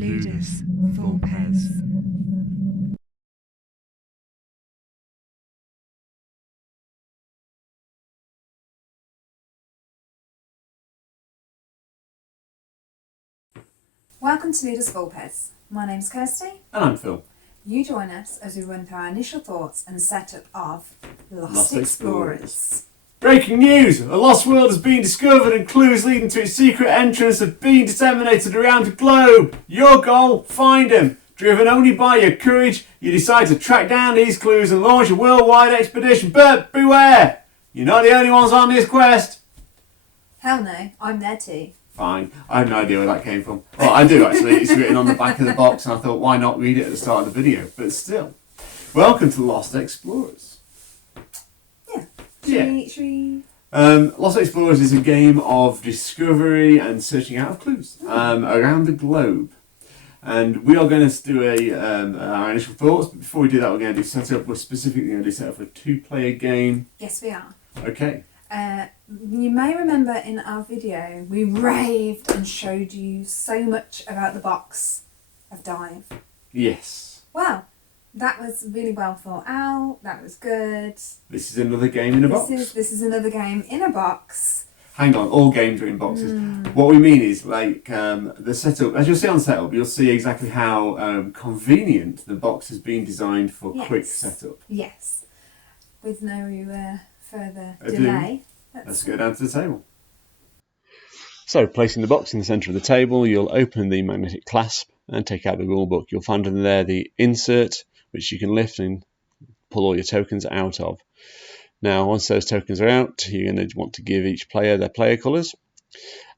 Ludus Vulpes. Welcome to Ludus Vulpes. My name's Kirsty. And I'm Phil. You join us as we run through our initial thoughts and setup of Lost Explorers. Breaking news! A lost world has been discovered and clues leading to its secret entrance have been disseminated around the globe. Your goal? Find them. Driven only by your courage, you decide to track down these clues and launch a worldwide expedition. But beware! You're not the only ones on this quest. Hell no, I'm there too. Fine. I have no idea where that came from. Well, I do actually. It's written on the back of the box and I thought, why not read it at the start of the video? But still. Welcome to Lost Explorers. Should we... Lost Explorers is a game of discovery and searching out of clues around the globe. And we are going to do our initial thoughts, but before we do that, we're going to do setup. We're specifically going to do setup for a two-player game. Yes, we are. Okay. You may remember in our video, we raved and showed you so much about the box of Dive. Yes. Wow. That was really well thought out. That was good. This is another game in a box. This is another game in a box. Hang on, all games are in boxes. What we mean is, like, the setup, as you'll see on setup, you'll see exactly how convenient the box has been designed for quick setup. Yes. With no further Ado. delay. Let's go down to the table. So, placing the box in the centre of the table, you'll open the magnetic clasp and take out the rulebook. You'll find in there the insert, which you can lift and pull all your tokens out of. Now, once those tokens are out, you're going to want to give each player their player colours.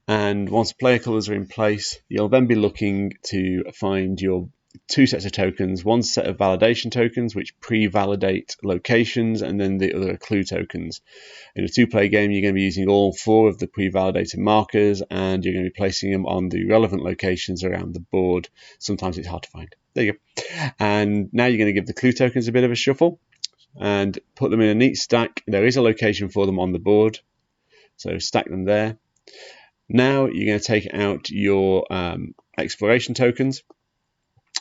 And once the player colours are in place, you'll then be looking to find your two sets of tokens. One set of validation tokens, which pre-validate locations, and then the other are clue tokens. In a two-player game, you're going to be using all four of the pre-validated markers, and you're going to be placing them on the relevant locations around the board. Sometimes it's hard to find. There you go. And now you're going to give the clue tokens a bit of a shuffle and put them in a neat stack. There is a location for them on the board, so stack them there. Now you're going to take out your exploration tokens.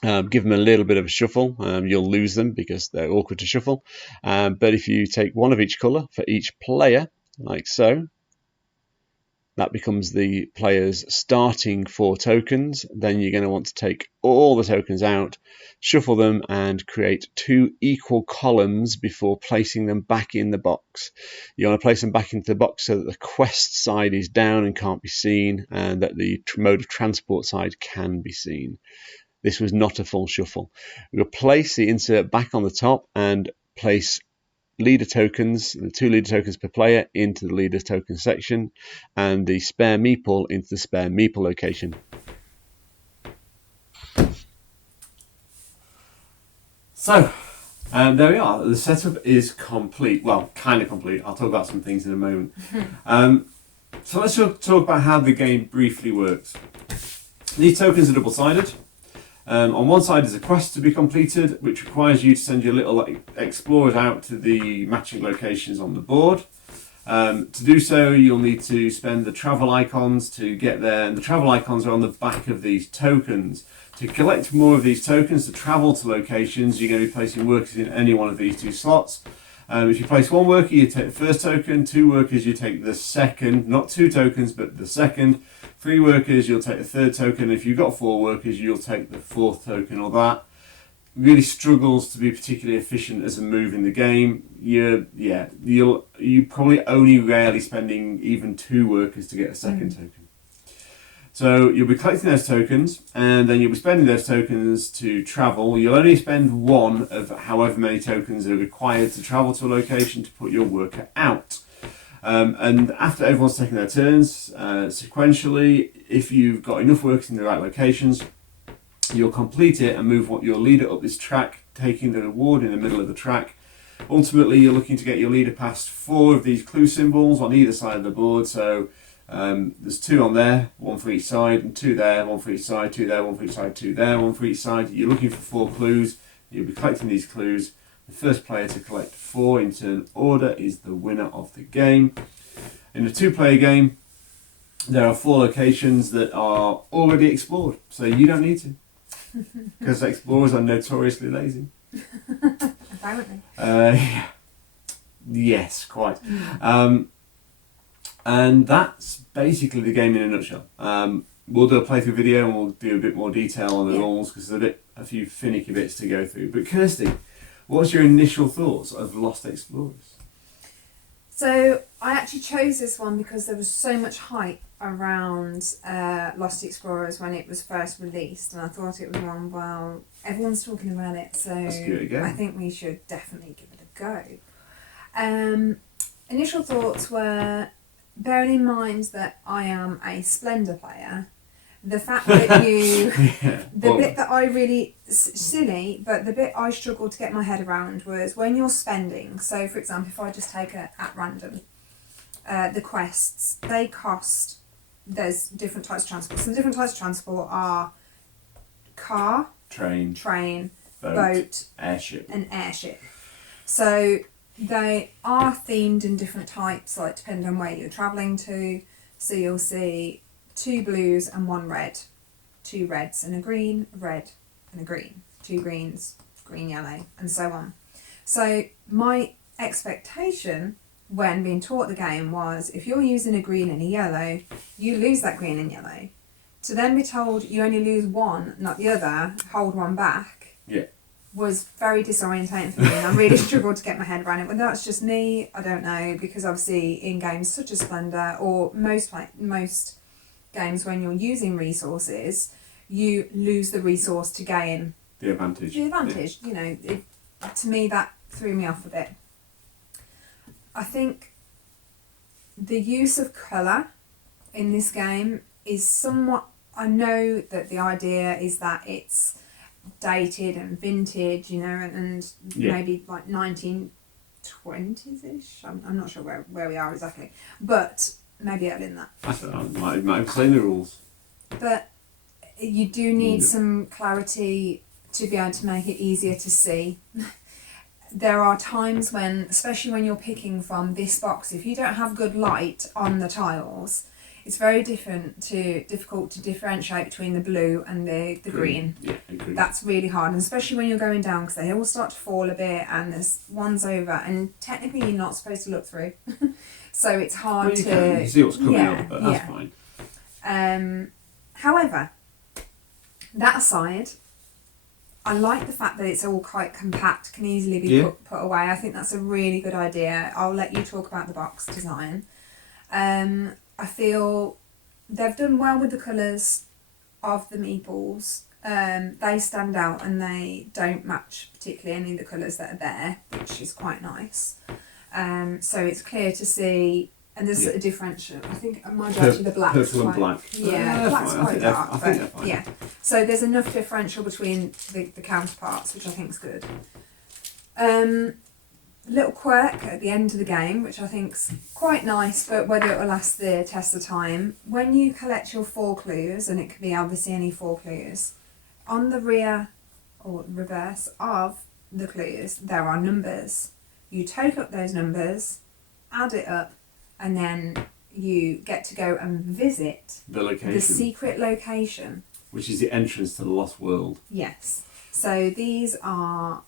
Give them a little bit of a shuffle. You'll lose them because they're awkward to shuffle. But if you take one of each colour for each player, like so, that becomes the player's starting 4 tokens. Then you're going to want to take all the tokens out, shuffle them, and create 2 equal columns before placing them back in the box. You want to place them back into the box so that the quest side is down and can't be seen, and that the mode of transport side can be seen. This was not a full shuffle. We'll place the insert back on the top and place leader tokens, the 2 leader tokens per player, into the leader token section, and the spare meeple into the spare meeple location. So, there we are. The setup is complete. Well, kind of complete. I'll talk about some things in a moment. So let's talk about how the game briefly works. These tokens are double-sided. On one side is a quest to be completed, which requires you to send your little explorers out to the matching locations on the board. To do so, you'll need to spend the travel icons to get there, and the travel icons are on the back of these tokens. To collect more of these tokens to travel to locations, you're going to be placing workers in any one of these 2 slots. If you place 1 worker, you take the first token. 2 workers, you take the second. Not 2 tokens, but the second. 3 workers, you'll take the third token. If you've got 4 workers, you'll take the 4th token. Or that really struggles to be particularly efficient as a move in the game. You probably only rarely spending even 2 workers to get a second token. So you'll be collecting those tokens, and then you'll be spending those tokens to travel. You'll only spend 1 of however many tokens are required to travel to a location to put your worker out. And after everyone's taken their turns, sequentially, if you've got enough workers in the right locations, you'll complete it and move your leader up this track, taking the reward in the middle of the track. Ultimately, you're looking to get your leader past 4 of these clue symbols on either side of the board. So there's 2 on there, 1 for each side, and 2 there, 1 for each side, 2 there, 1 for each side, 2 there, 1 for each side. You're looking for 4 clues. You'll be collecting these clues. The first player to collect 4 in turn order is the winner of the game. In a 2-player game, there are 4 locations that are already explored, so you don't need to. because explorers are notoriously lazy. Apparently. Yeah. Yes, quite. And that's basically the game in a nutshell. We'll do a playthrough video and we'll do a bit more detail on the rules because there's a few finicky bits to go through. But Kirsty, what's your initial thoughts of Lost Explorers? So I actually chose this one because there was so much hype around Lost Explorers when it was first released, and I thought it was one, well, everyone's talking about it, so Let's give it a go. I think we should definitely give it a go. Initial thoughts were, bearing in mind that I am a Splendor player, the fact that you, bit that I really, silly, but the bit I struggled to get my head around was when you're spending, so for example, if I just take at random, the quests, they cost, there's different types of transport. So the different types of transport are car, train, boat, airship. and airship. So they are themed in different types, like depending on where you're travelling to. So you'll see 2 blues and 1 red, 2 reds and a green, a red and a green, 2 greens, green, yellow, and so on. So my expectation when being taught the game was, if you're using a green and a yellow, you lose that green and yellow. To then be told you only lose one, not the other, hold one back, was very disorientating for me, and I really struggled to get my head around it. Whether that's just me, I don't know, because obviously in games such as Splendor, or most games when you're using resources, you lose the resource to gain the advantage. You know, to me that threw me off a bit. I think the use of colour in this game is somewhat, I know that the idea is that it's dated and vintage, you know, and maybe like 1920s-ish. I'm not sure where we are exactly, but maybe earlier than that. I don't know, might have seen the rules. But you do need some clarity to be able to make it easier to see. There are times when, especially when you're picking from this box, if you don't have good light on the tiles, it's very difficult to differentiate between the blue and the green. Yeah, agreed. That's really hard, and especially when you're going down, because they all start to fall a bit and there's one's over, and technically you're not supposed to look through. So it's hard you can see what's coming up, but that's fine. However, that aside, I like the fact that it's all quite compact, can easily be put away. I think that's a really good idea. I'll let you talk about the box design. I feel they've done well with the colours of the meeples. They stand out and they don't match particularly any of the colours that are there, which is quite nice. So it's clear to see, and there's a differential. I think mine's actually the black. Purple and black. Yeah, black's quite dark. I think they're fine. Yeah, so there's enough differential between the counterparts, which I think is good. Little quirk at the end of the game, which I think's quite nice, but whether it will last the test of time. When you collect your 4 clues, and it can be obviously any 4 clues, on the rear or reverse of the clues there are numbers. You total up those numbers, add it up, and then you get to go and visit the secret location, which is the entrance to the Lost World. Yes. So these are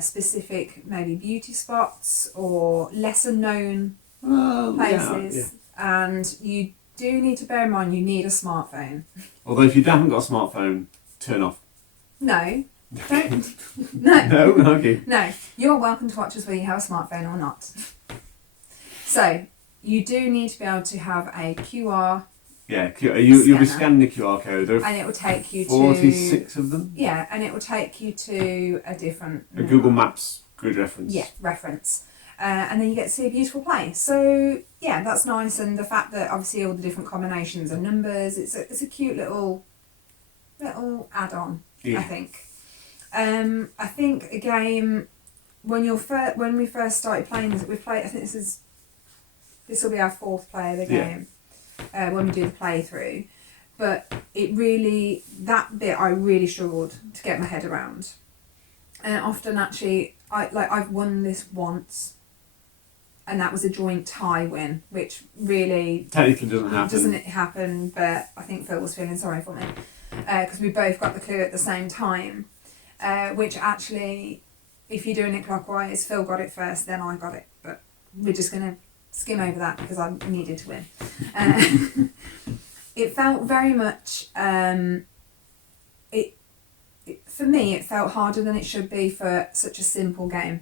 specific maybe beauty spots or lesser known places, and you do need to bear in mind you need a smartphone. Although if you haven't got a smartphone, turn off. No, don't. No. No, okay. No, you're welcome to watch us whether you have a smartphone or not. So you do need to be able to have a QR. Yeah, you'll be scanning the QR code. And it will take you 46 of them? Yeah, and it will take you to a different... A Google Maps grid reference. Yeah, reference. And then you get to see a beautiful place. So, yeah, that's nice. And the fact that obviously all the different combinations of numbers, it's a cute little add-on, I think. I think a game, when we first started playing this, I think this will be our 4th play of the game. When we do the playthrough, but that bit I really struggled to get my head around, and often actually I've won this once, and that was a joint tie win, which really technically doesn't happen. But I think Phil was feeling sorry for me. because we both got the clue at the same time, which actually, if you're doing it clockwise, Phil got it first, then I got it, but we're just going to skim over that because I needed to win. It felt very much, for me, it felt harder than it should be for such a simple game.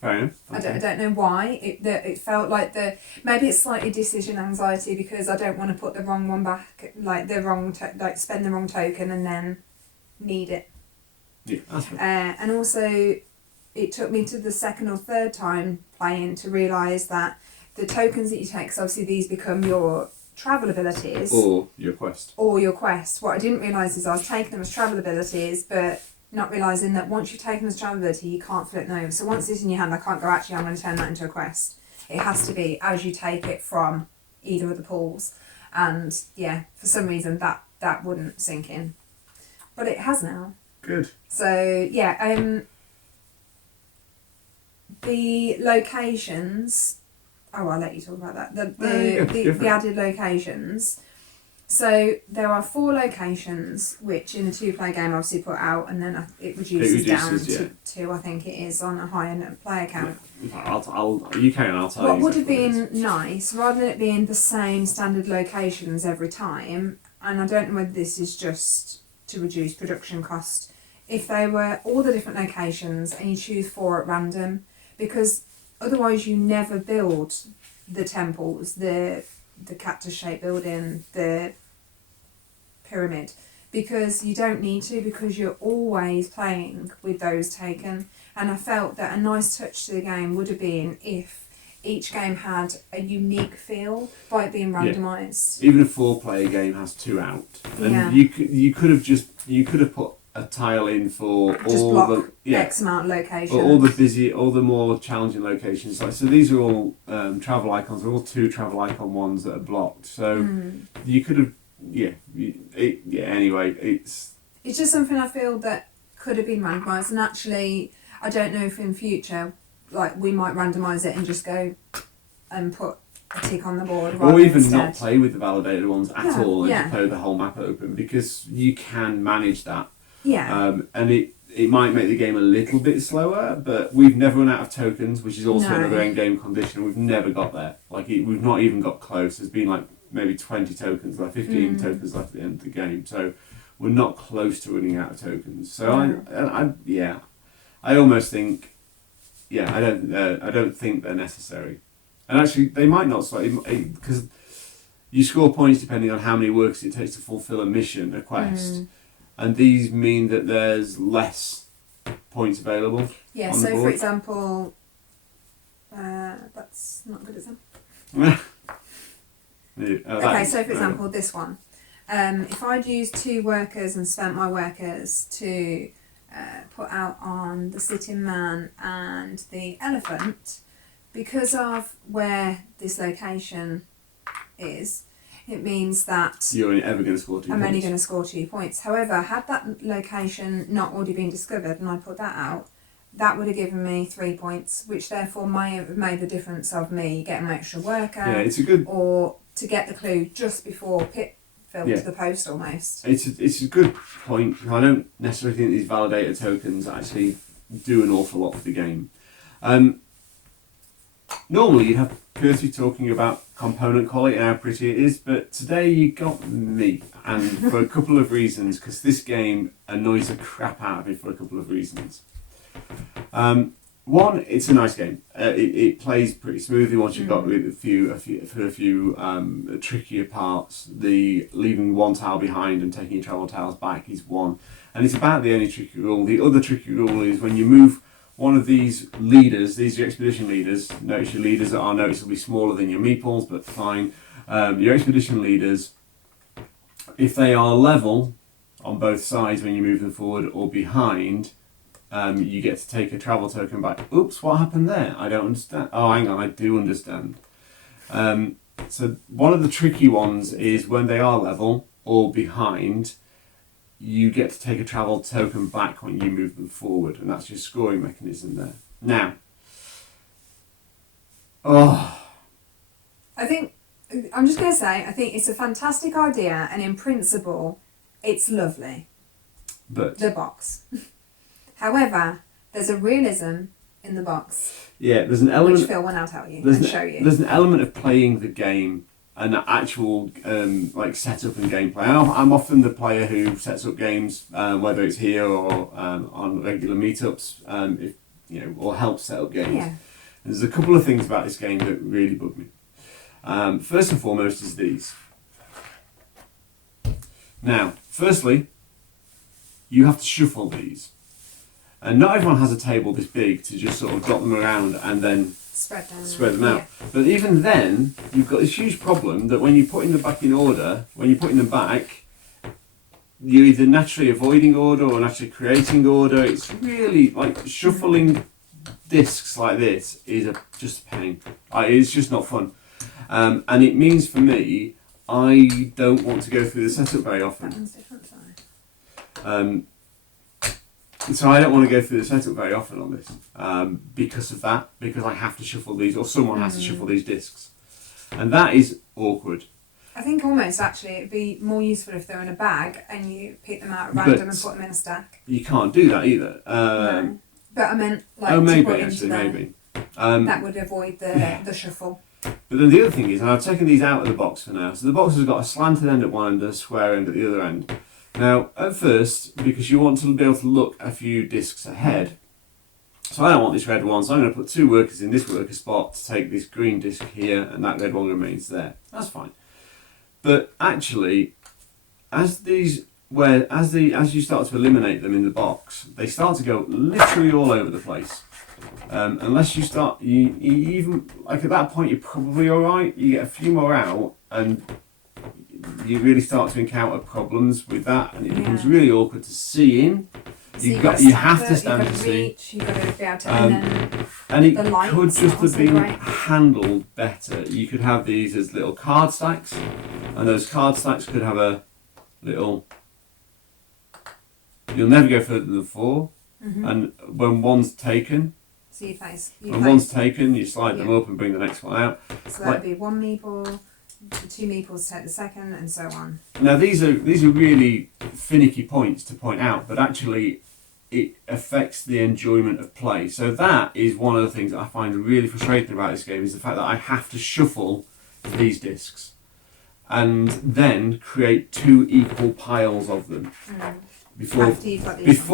Fair enough. I don't know why. It felt like maybe it's slightly decision anxiety because I don't want to put the wrong one back, like spend the wrong token and then need it. Yeah, that's fair. And also, it took me to the second or third time playing to realise that the tokens that you take, 'cause obviously these become your travel abilities. Or your quest. What I didn't realise is I was taking them as travel abilities, but not realising that once you've taken them as travel ability, you can't flip them over. So once it's in your hand, I can't go, actually, I'm going to turn that into a quest. It has to be as you take it from either of the pools. And yeah, for some reason that wouldn't sink in. But it has now. Good. So yeah, the locations. Oh, I'll let you talk about that. The added locations. So there are 4 locations which in a 2-player game obviously put out, and then it reduces down to 2. I think it is on a higher player count. Yeah. You can. I'll tell you. What would have been nice, rather than it being the same standard locations every time, and I don't know whether this is just to reduce production cost, if they were all the different locations and you choose 4 at random, because otherwise you never build the temples, the cactus-shaped building, the pyramid, because you don't need to, because you're always playing with those taken. And I felt that a nice touch to the game would have been if each game had a unique feel by it being randomised. Yeah. Even a 4-player game has 2 out, and you could have put a tile in for just all block the X amount of locations, all the more challenging locations. Like, so these are all travel icons. They're all 2 travel icon ones that are blocked. So you could have Anyway, it's just something I feel that could have been randomised, and actually I don't know if in future we might randomise it and just go and put a tick on the board, or even instead not play with the validated ones at all, and yeah. just play with the whole map open, because you can manage that. Yeah. And it might make the game a little bit slower, but we've never run out of tokens, which is also another end game condition. We've never got there. We've not even got close. There's been maybe 20 tokens left, 15 tokens left at the end of the game. So we're not close to running out of tokens. So I almost think, I don't think they're necessary. And actually, they might not, because you score points depending on how many works it takes to fulfill a mission, a quest. And these mean that there's less points available. Yeah, on so the board. for example, that's not a good example. Okay, so for example, this one. If I'd used 2 workers and spent my workers to put out on the sitting man and the elephant, because of where this location is, it means that you're only ever going to score 2 I'm points. only going to score 2 points. However, had that location not already been discovered and I put that out, that would have given me 3 points, which therefore may have made the difference of me getting an extra worker. Yeah, it's a good... Or to get the clue just before Pip filled to the post almost. It's a good point. I don't necessarily think these validator tokens actually do an awful lot for the game. Normally you'd have Kirsty talking about component quality and how pretty it is, but today you got me, and for a couple of reasons, because this game annoys the crap out of me for a couple of reasons. One, it's a nice game. It plays pretty smoothly once you've got a few trickier parts. The leaving one tile behind and taking your travel tiles back is one, and it's about the only tricky rule. The other tricky rule is when you move one of these leaders. These are your expedition leaders. Notice your leaders are noticeably smaller than your meeples, but fine. Your expedition leaders, if they are level on both sides when you move them forward or behind, you get to take a travel token back. Oops, what happened there? I don't understand. Oh, hang on, I do understand. So one of the tricky ones is when they are level or behind, you get to take a travel token back when you move them forward, and that's your scoring mechanism there. Now, I think, I'm just going to say, I think it's a fantastic idea, and in principle, It's lovely, But the box. However, there's a realism in the box, yeah, there's an element. which Phil will now tell you and show you. There's an element of playing the game and actual like setup and gameplay. I'm often the player who sets up games, whether it's here or on regular meetups, if you know, or helps set up games. Yeah. And there's a couple of things about this game that really bug me. First and foremost is these. Now, firstly, you have to shuffle these. And not everyone has a table this big to just sort of drop them around and then spread them out. Yeah. But even then, you've got this huge problem that when you're putting them back in order, when you're putting them back, you're either naturally avoiding order or naturally creating order. It's really like shuffling discs like this is just a pain. It's just not fun. And it means for me, I don't want to go through the setup very That often. one's different, sorry. So I don't want to go through the setup very often on this because of that, because I have to shuffle these, or someone has to shuffle these discs. And that is awkward. I think almost actually it'd be more useful if they're in a bag and you pick them out at random and put them in a stack. You can't do that either. No. But I meant like Oh, maybe, to put actually, into the, maybe. that would avoid the shuffle. But then the other thing is, and I've taken these out of the box for now, so the box has got a slanted end at one end and a square end at the other end. Now, at first, because you want to be able to look a few discs ahead, so I don't want this red one, so I'm going to put two workers in this worker spot to take this green disc here, and that red one remains there. That's fine. But actually, as you start to eliminate them in the box, they start to go literally all over the place. Unless you start, you even, like at that point you're probably alright, you get a few more out and you really start to encounter problems with that, and it becomes really awkward to see in. So You have to stand to see. reach, you've got to be able to, and And it the lights could just have also been great. handled better. You could have these as little card stacks, and those card stacks could have a little. You'll never go further than 4, and when one's taken, so you face. when one's taken, you slide them up and bring the next one out. So that would be one meeple, the 2 meeples take the second, and so on. Now these are really finicky points to point out, but actually it affects the enjoyment of play. So that is one of the things that I find really frustrating about this game, is the fact that I have to shuffle these discs and then create 2 equal piles of them. After you've got these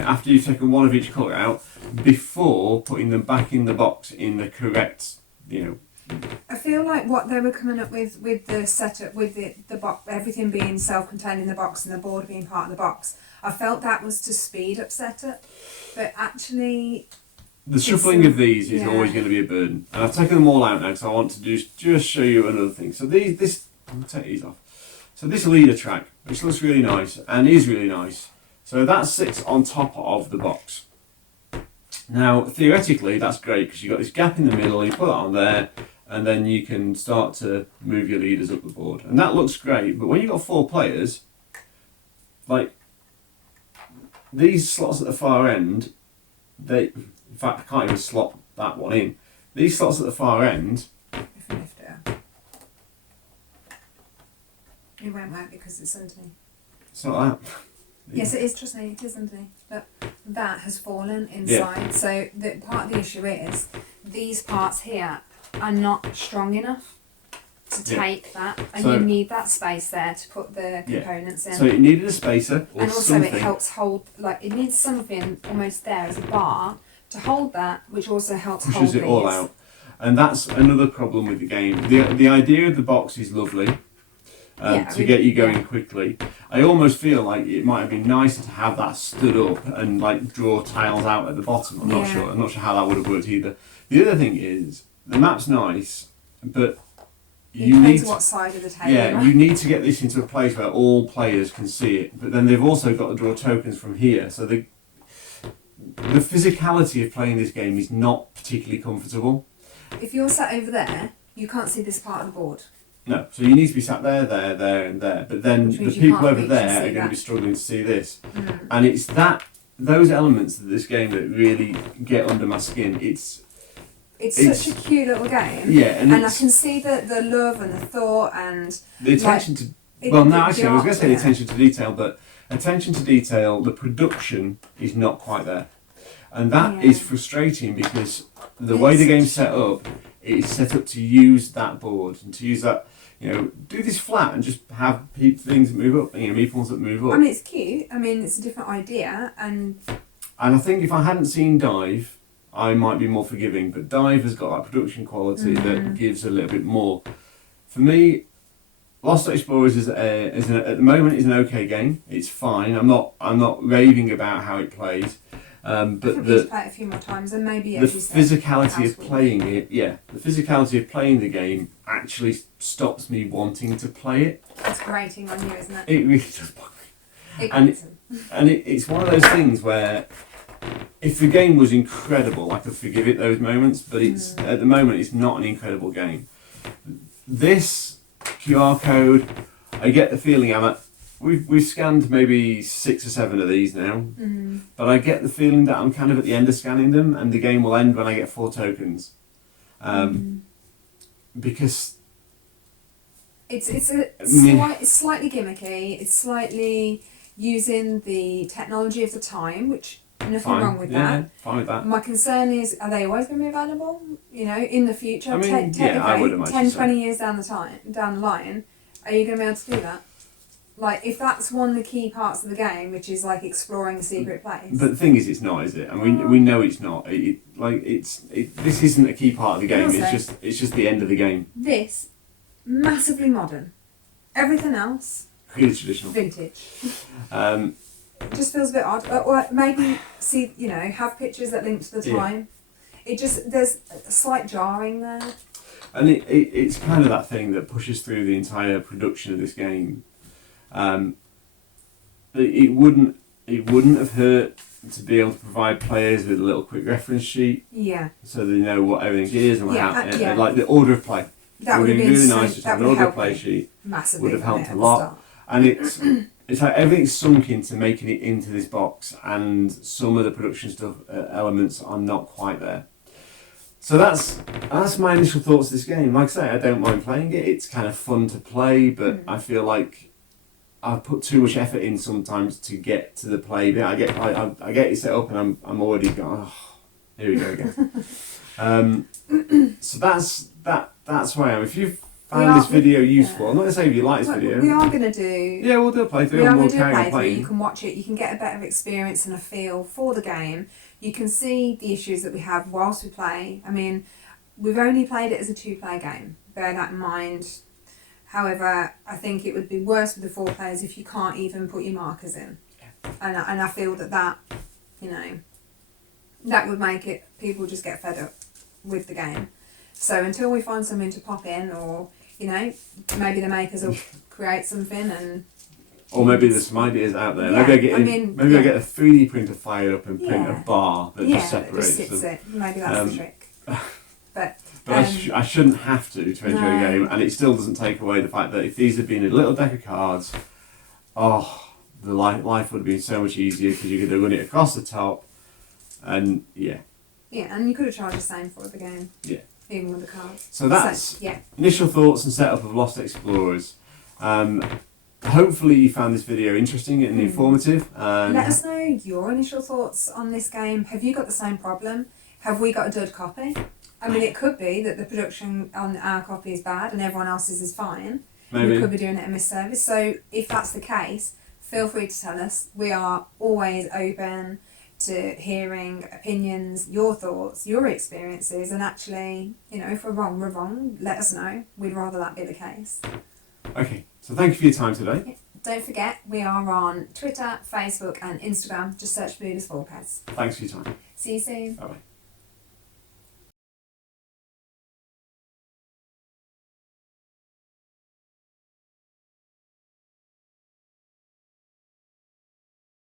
After you've taken one of each colour out, before putting them back in the box in the correct, I feel like what they were coming up with the setup, with the box, everything being self-contained in the box and the board being part of the box, I felt that was to speed up setup, but actually the shuffling of these is always going to be a burden. And I've taken them all out now because I want to just show you another thing. So I'll take these off. So this leader track, which looks really nice and is really nice, so that sits on top of the box. Now, theoretically, that's great because you've got this gap in the middle, you put that on there, and then you can start to move your leaders up the board. And that looks great, but when you've got 4 players, like, these slots at the far end, in fact, I can't even slot that one in. These slots at the far end, if you lift it up, it won't work because it's underneath. it's not that. Yes, it is. Trust me, it is underneath. But that has fallen inside. So the part of the issue is these parts here are not strong enough to take that, and So- you need that space there to put the components in. So it needed a spacer or and also something. it helps hold, like it needs something almost there as a bar to hold that, which also helps hold Pushes it all these. out. And that's another problem with the game. The idea of the box is lovely. To get you going quickly. I almost feel like it might have been nicer to have that stood up and like draw tiles out at the bottom. I'm not sure how that would have worked either. The other thing is the map's nice, but It depends what side of the table. you need to get this into a place where all players can see it. But then they've also got to draw tokens from here, so the physicality of playing this game is not particularly comfortable. If you're sat over there, you can't see this part of the board. No, so you need to be sat there, and there. But then Which the means you people can't over reach there and are see going to that. be struggling to see this. And it's those elements of this game that really get under my skin. It's such a cute little game. Yeah, and I it's- can see the love and the thought and the attention to Well, no, the actually, I was going to say the art- attention to detail, but attention to detail, the production is not quite there. And that is Yeah. frustrating because the way the It's game's such a set up, it's set up to use that board and to use that, do this flat and just have things that move up, meeples that move up. I mean, it's cute. I mean, it's a different idea, and And I think if I hadn't seen Dive, I might be more forgiving. But Dive has got that production quality that gives a little bit more. For me, Lost Explorers at the moment is an okay game. It's fine. I'm not raving about how it plays. I But think we need to play it a few more times, and maybe the as you said, physicality of housework. playing it, the physicality of playing the game actually stops me wanting to play it. It's grating on you, isn't it? It really does bug me. It and grates them. And it's one of those things where if the game was incredible, I could forgive it those moments, but it's at the moment it's not an incredible game. This QR code, I get the feeling we've scanned maybe 6 or 7 of these now, but I get the feeling that I'm kind of at the end of scanning them, and the game will end when I get 4 tokens, because It's Yeah. slightly gimmicky. It's slightly using the technology of the time, which nothing fine, wrong with yeah, that. fine with that. My concern is, are they always going to be available? In the future, I mean, technically, I would imagine 10, so. 20 years down the line, are you going to be able to do that? Like, if that's one of the key parts of the game, which is like exploring a secret place. But the thing is, it's not, is it? I mean, we know it's not. This isn't a key part of the game. Also- It's just the end of the game. This, massively modern. Everything else, Really traditional. vintage. Um, It just feels a bit odd. Or maybe have pictures that link to the Yeah. time. There's a slight jarring there. and it's kind of that thing that pushes through the entire production of this game. It wouldn't have hurt to be able to provide players with a little quick reference sheet Yeah, so they know what everything is and Yeah, like the order of play. that It would have be been really so- nice just to that have an would order of help play me sheet. massively. Would have helped at a the lot. start. And it's like everything's sunk into making it into this box, and some of the production stuff elements are not quite there. So that's my initial thoughts of this game. Like I say, I don't mind playing it. It's kind of fun to play, but I feel like I've put too much effort in sometimes to get to the play bit. I get it set up, and I'm already going. Oh, here we go again. So that's why I am. If you've found this video useful, I'm not gonna say if you like this video. We are going to do. Yeah, we'll do a playthrough We are and going we'll to do a carry on playthrough. playing. You can watch it. You can get a better experience and a feel for the game. You can see the issues that we have whilst we play. I mean, we've only played it as a 2-player game. Bear that in mind. However, I think it would be worse with the 4 players if you can't even put your markers in. And I feel that that would make it people just get fed up with the game. So until we find something to pop in, or maybe the makers will create something and. Or maybe there's some ideas out there. Yeah, Maybe I yeah. get a 3D printer fired up and print Yeah. a bar that just That separates just sits them. it. Maybe that's the trick. But But I shouldn't have to enjoy a No. game, and it still doesn't take away the fact that if these had been a little deck of cards, the life would have been so much easier because you could have run it across the top, and yeah. yeah, and you could have charged the same for the game. Yeah. Even with the cards. So that's yeah. initial thoughts and setup of Lost Explorers. Hopefully you found this video interesting and informative. Let us know your initial thoughts on this game. Have you got the same problem? Have we got a dud copy? I mean, it could be that the production on our copy is bad and everyone else's is fine. Maybe. We could be doing it a misservice. So if that's the case, feel free to tell us. We are always open to hearing opinions, your thoughts, your experiences, and actually, if we're wrong, let us know. We'd rather that be the case. Okay, so thank you for your time today. Don't forget, we are on Twitter, Facebook and Instagram. Just search Ludus Vulpes. Thanks for your time. See you soon. Bye bye.